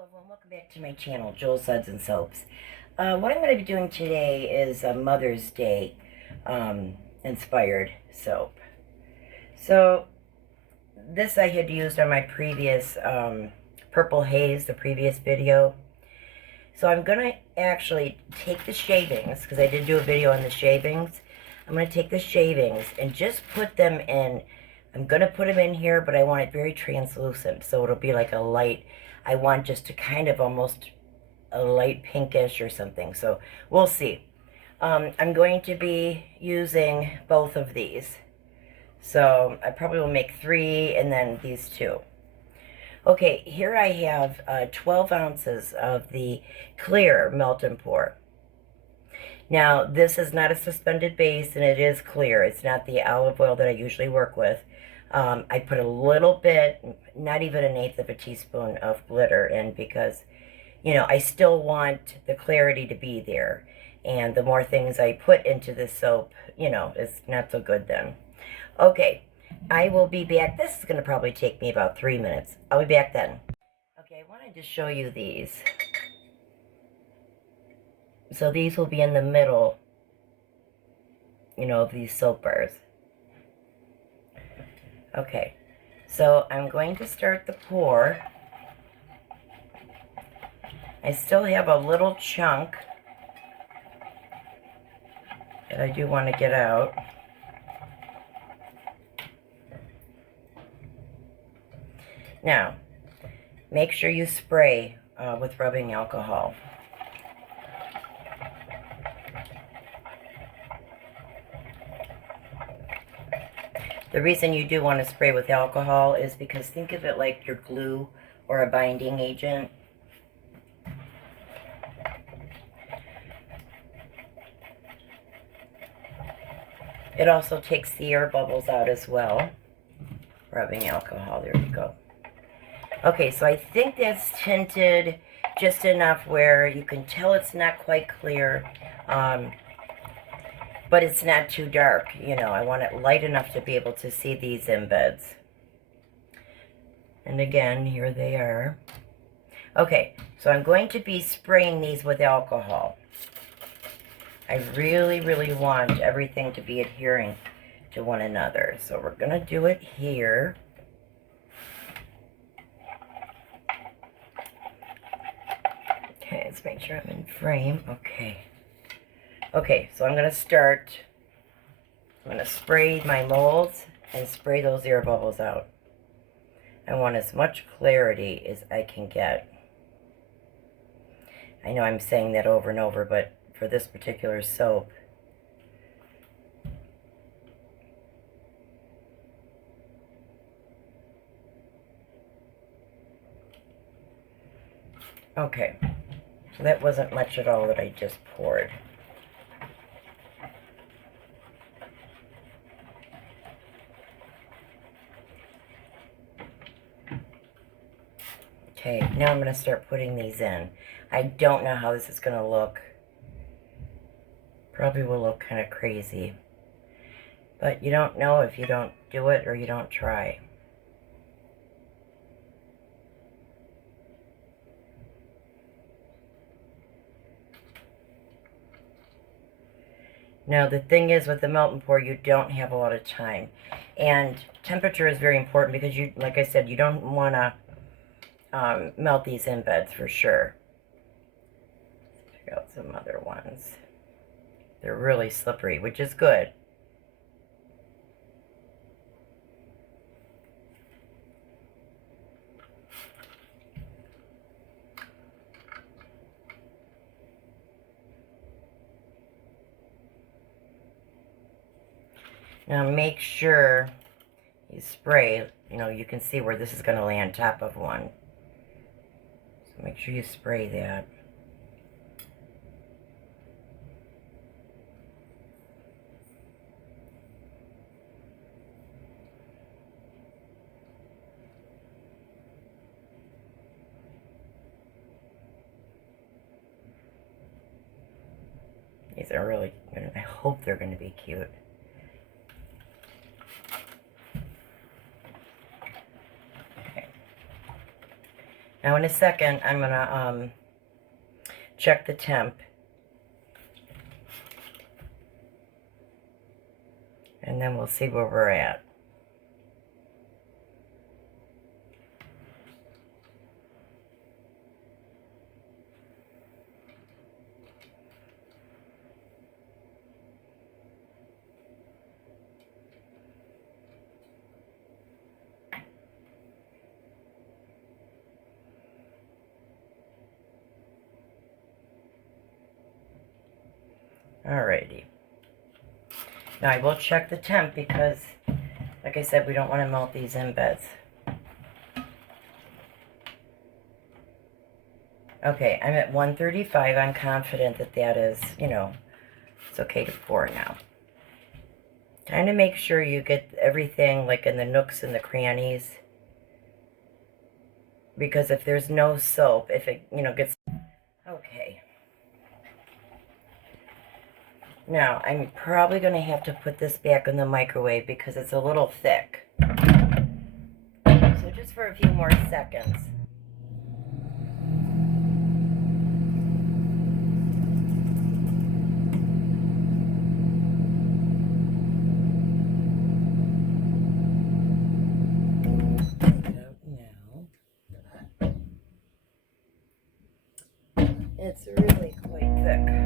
Hello everyone, welcome back to my channel, Joel Suds and Soaps. What I'm going to be doing today is a Mother's Day inspired soap. So this I had used on my previous Purple Haze, the previous video. So I'm going to actually take the shavings, because I did do a video on the shavings. I'm going to take the shavings and just put them in. I'm going to put them in here, but I want it very translucent, so it'll be like a light. I want just to kind of almost a light pinkish or something, so we'll see. I'm going to be using both of these. So I probably will make 3 and then these 2. Okay, here I have 12 ounces of the clear melt and pour. Now, this is not a suspended base, and it is clear. It's not the olive oil that I usually work with. I put a little bit, not even 1/8 of a teaspoon of glitter in because, you know, I still want the clarity to be there. And the more things I put into this soap, you know, it's not so good then. Okay, I will be back. This is going to probably take me about 3 minutes. I'll be back then. Okay, I wanted to show you these. So these will be in the middle, you know, of these soap bars. Okay, so I'm going to start the pour. I still have a little chunk that I do want to get out. Now, make sure you spray with rubbing alcohol. The reason you do want to spray with alcohol is because think of it like your glue or a binding agent. It also takes the air bubbles out as well. Rubbing alcohol, there we go. Okay, so I think that's tinted just enough where you can tell it's not quite clear. But it's not too dark, you know. I want it light enough to be able to see these embeds. And again, here they are. Okay, so I'm going to be spraying these with alcohol. I really, really want everything to be adhering to one another. So we're going to do it here. Okay, let's make sure I'm in frame. Okay. Okay, so I'm going to start. I'm going to spray my molds and spray those air bubbles out. I want as much clarity as I can get. I know I'm saying that over and over, but for this particular soap, okay, so that wasn't much at all that I just poured. Okay, now I'm going to start putting these in. I don't know how this is going to look. Probably will look kind of crazy. But you don't know if you don't do it or you don't try. Now, the thing is with the melt and pour, you don't have a lot of time. And temperature is very important because, you, like I said, you don't want to melt these embeds for sure. Check out some other ones. They're really slippery, which is good. Now make sure you spray, you know, you can see where this is going to lay on top of one. So make sure you spray that. These are really, I hope they're going to be cute. Now in a second, I'm going to check the temp. And then we'll see where we're at. Alrighty. Now I will check the temp because, like I said, we don't want to melt these embeds. Okay, I'm at 135. I'm confident that that is, you know, it's okay to pour now. Kind of make sure you get everything like in the nooks and the crannies. Because if there's no soap, if it, you know, gets... Okay. Now, I'm probably going to have to put this back in the microwave because it's a little thick. So just for a few more seconds. It's really quite thick.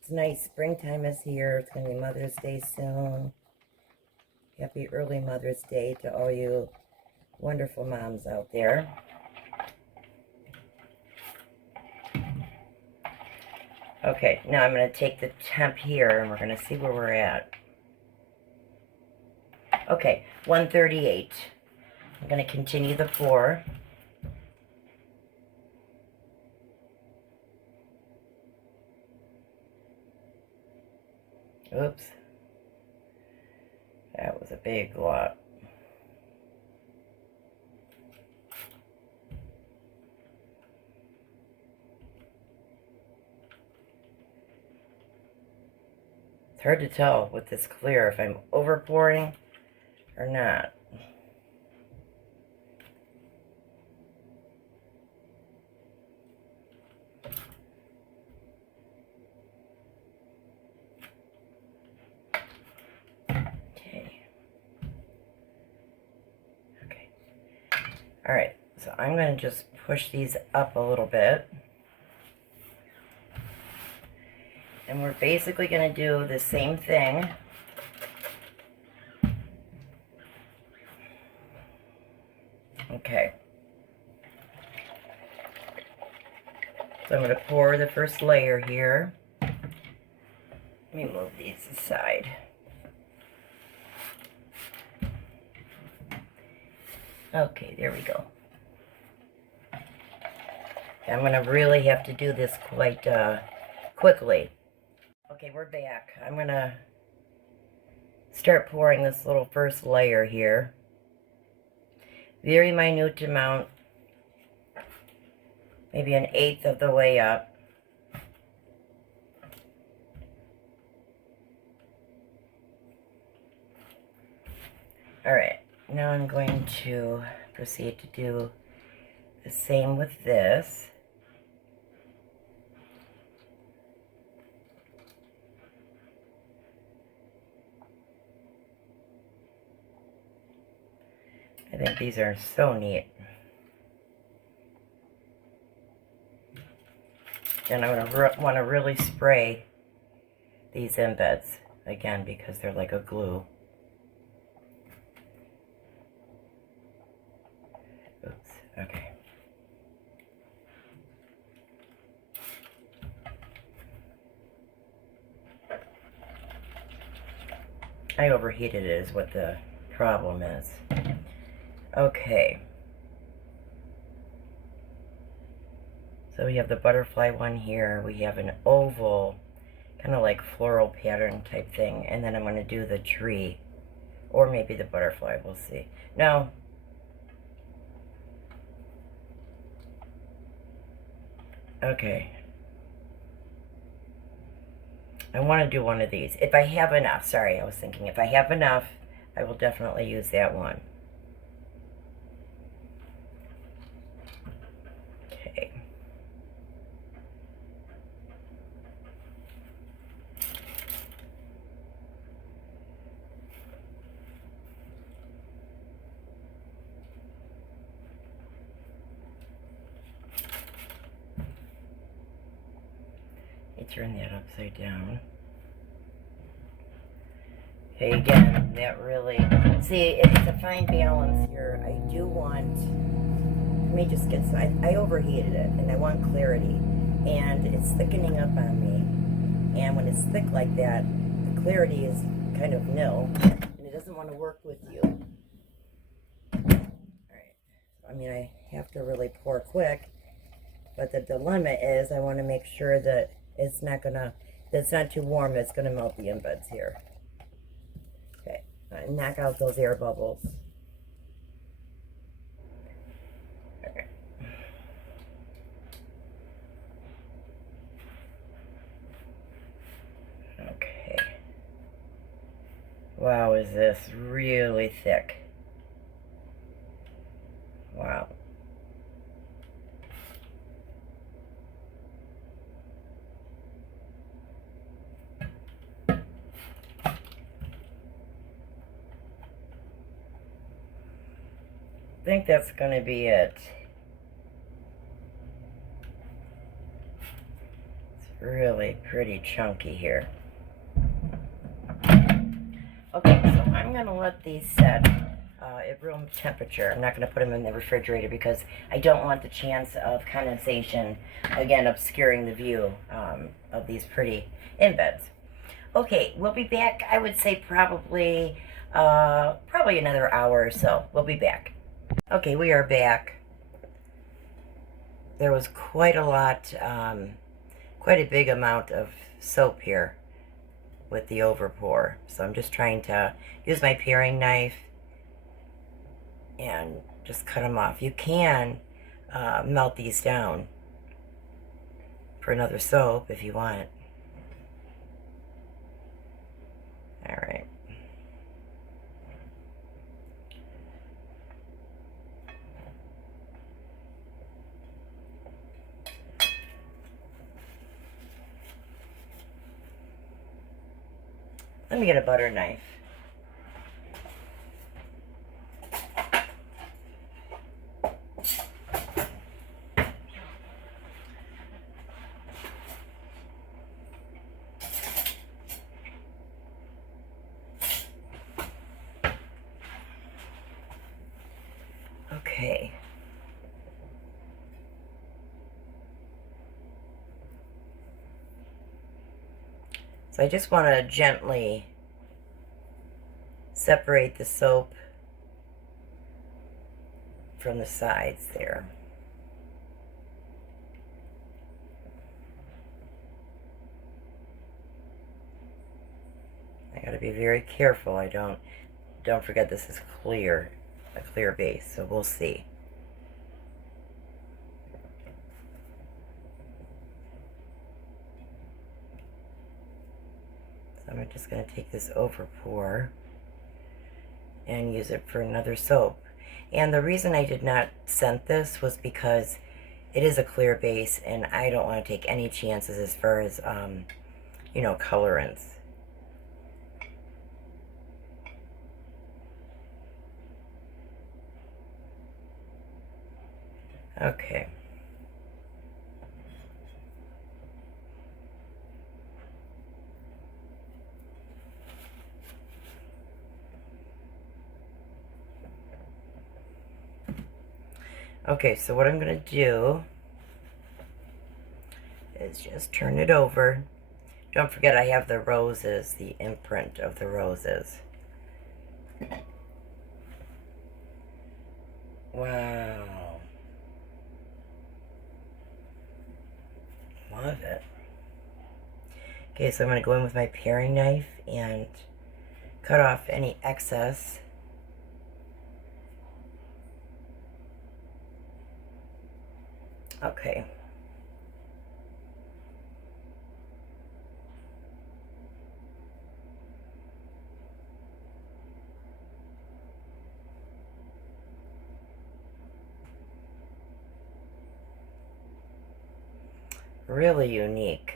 It's nice. Springtime is here. It's going to be Mother's Day soon. Happy early Mother's Day to all you wonderful moms out there. Okay, now I'm going to take the temp here and we're going to see where we're at. Okay, 138. I'm going to continue the pour. Oops. That was a big lot. It's hard to tell with this clear if I'm over pouring or not. Alright, so I'm going to just push these up a little bit. And we're basically going to do the same thing. Okay. So I'm going to pour the first layer here. Let me move these aside. Okay, there we go. I'm going to really have to do this quite quickly. Okay, we're back. I'm going to start pouring this little first layer here. Very minute amount. Maybe 1/8 of the way up. Alright, now I'm going to proceed to do the same with this. I think these are so neat. And I'm going to want to really spray these embeds again because they're like a glue. Oops, okay. I overheated it is what the problem is. Okay. So we have the butterfly one here. We have an oval, kind of like floral pattern type thing. And then I'm going to do the tree Or maybe the butterfly, we'll see. No. Okay. I want to do one of these. If I have enough, sorry, I was thinking if I have enough, I will definitely use that one. Okay. You turn that upside down. Okay, again, that really, see, it's a fine balance here. I do want, let me just get, I overheated it, and I want clarity, and it's thickening up on me, and when it's thick like that, the clarity is kind of nil, and it doesn't want to work with you. Alright, I mean, I have to really pour quick, but the dilemma is I want to make sure that it's not gonna, that it's not too warm, that's gonna melt the embeds here. Okay, knock out those air bubbles. Okay. Okay. Wow, is this really thick? Wow. I think that's going to be it. It's really pretty chunky here. Okay, so I'm going to let these set at room temperature. I'm not going to put them in the refrigerator because I don't want the chance of condensation, again, obscuring the view of these pretty embeds. Okay, we'll be back, I would say probably another hour or so. We'll be back. Okay, we are back. There was quite a lot, quite a big amount of soap here with the overpour. So I'm just trying to use my paring knife and just cut them off. You can melt these down for another soap if you want. All right. Let me get a butter knife. Okay. So I just want to gently separate the soap from the sides there. I got to be very careful. I don't forget this is clear, a clear base, so we'll see. So I'm just going to take this overpour and use it for another soap. And the reason I did not scent this was because it is a clear base and I don't want to take any chances as far as, you know, colorants. Okay. Okay, so what I'm going to do is just turn it over. Don't forget I have the roses, the imprint of the roses. Wow. Love it. Okay, so I'm going to go in with my paring knife and cut off any excess. Okay. Really unique.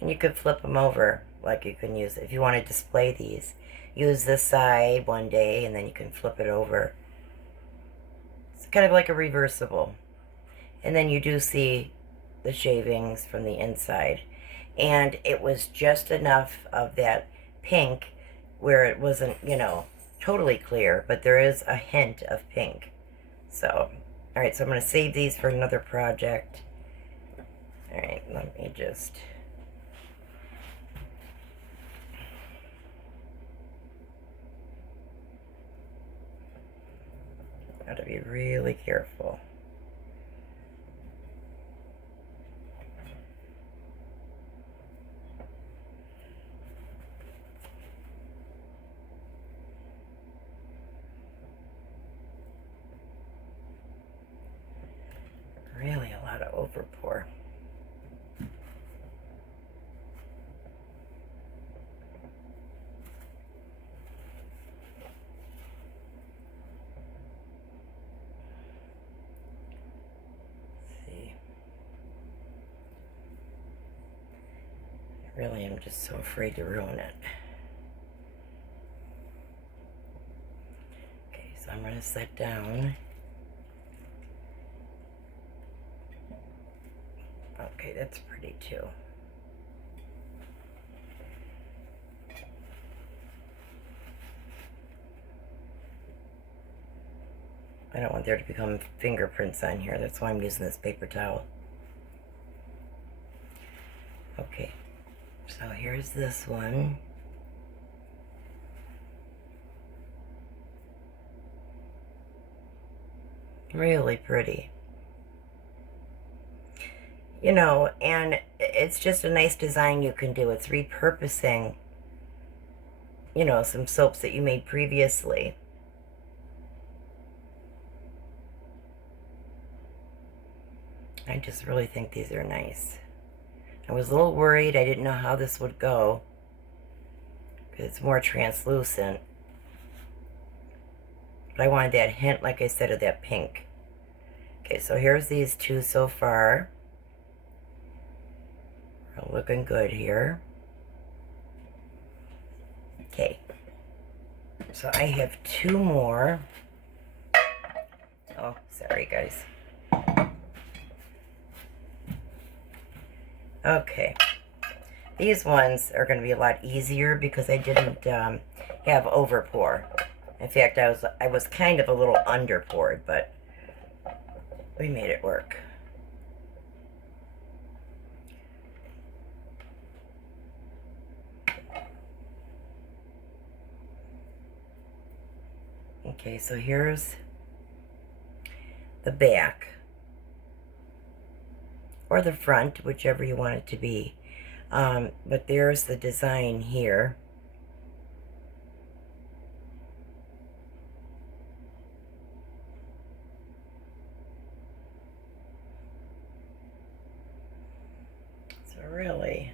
And you could flip them over, like you can use, if you want to display these, use this side one day and then you can flip it over. It's kind of like a reversible. And then you do see the shavings from the inside. And it was just enough of that pink where it wasn't, you know, totally clear, but there is a hint of pink. So, alright, so I'm going to save these for another project. Alright, let me just... Gotta be really careful. Really a lot of overpour. Really, I'm just so afraid to ruin it. Okay, so I'm going to set down. Okay, that's pretty too. I don't want there to become fingerprints on here. That's why I'm using this paper towel. Okay. So here's this one. Really pretty. You know, and it's just a nice design you can do. It's repurposing, you know, some soaps that you made previously. I just really think these are nice. I was a little worried. I didn't know how this would go because it's more translucent. But I wanted that hint, like I said, of that pink. Okay, so here's these two so far. We're looking good here. Okay. So I have two more. Oh, sorry, guys. Okay. These ones are going to be a lot easier because I didn't have overpour. In fact, I was kind of a little underpoured, but we made it work. Okay, so here's the back. Or the front, whichever you want it to be. But there's the design here. So really,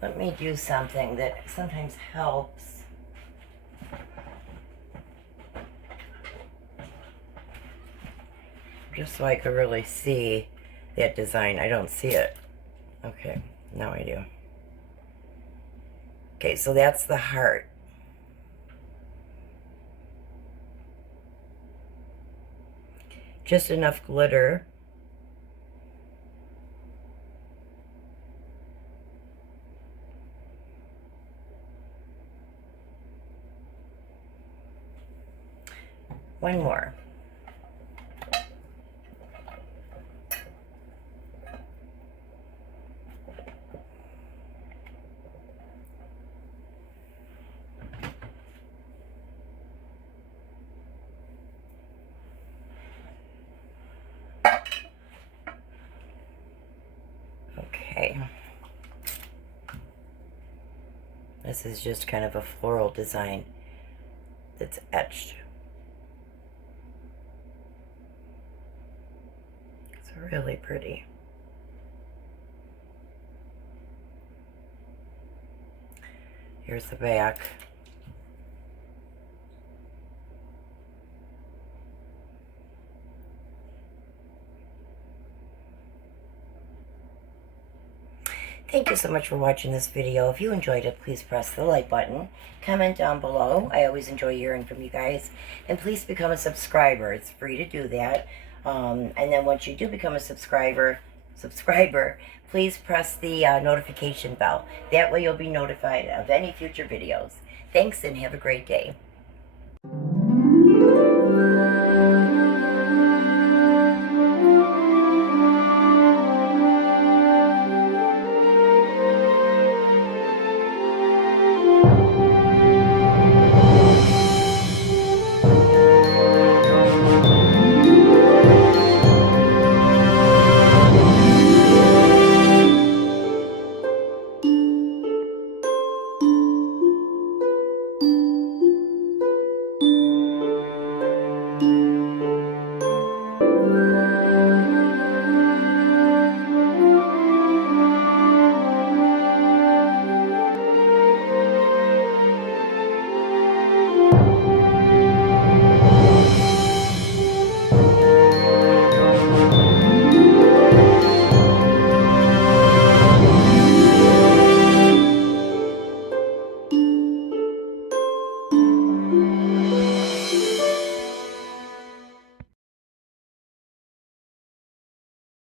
let me do something that sometimes helps. Just so I could really see that design. I don't see it. Okay, now I do. Okay, so that's the heart. Just enough glitter. One more. Okay. This is just kind of a floral design that's etched. It's really pretty. Here's the back. Thank you so much for watching this video. If you enjoyed it, please press the like button. Comment down below. I always enjoy hearing from you guys. And please become a subscriber. It's free to do that. And then once you do become a subscriber, please press the notification bell. That way you'll be notified of any future videos. Thanks and have a great day.